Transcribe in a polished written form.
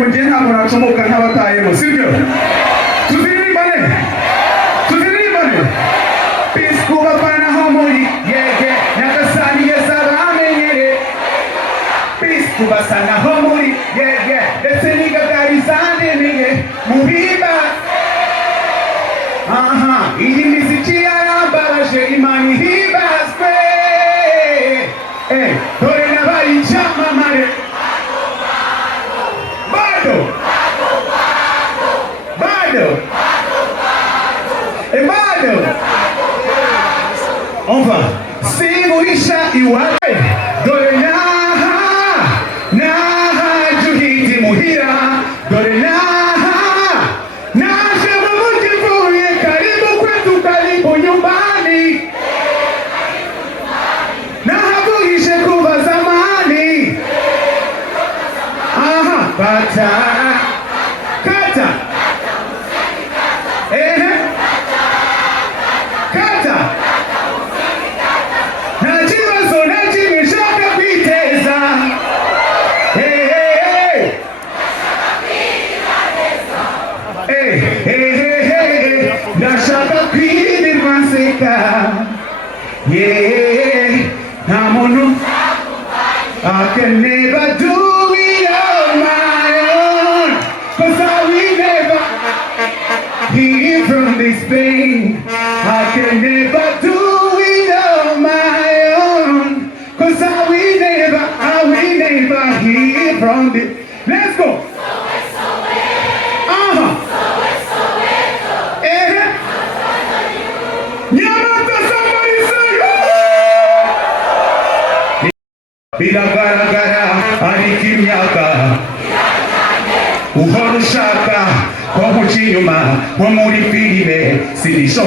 ndirimbo ngiye ntabwo nacomoka nk'abatayemo, sibyo? Tuziririmbane, tuziririmbane. Peace kuba pana harmony, yeah yeah. Nyagasani yesa bamenyere. Peace kuba sana harmony, yeah yeah. Ndetse nigagarizane niye muhimba. Aha, iyi miziki yarambabaje imani himbazwe. Dore nabaye icyamamare. Bado on va simuhisha iwawe. Dore naha juhiti muhira. Dore naje mu mji mvuye, karibu kwetu, karibu nyumbani. Nahavuhishe kuva zamani. Aha, kata kata nta kibazo na kimwe nshaka kwiteza. Ndashaka kwirirwa nseka. Nta muntu I can never do it on my own, 'cause I will never heal from this pain. I can never do it on my own, 'cause I will never heal from this. Let's go. Biragaragara ariko imyaka uhora ushaka ko muca inyuma nko muri filime sirisho.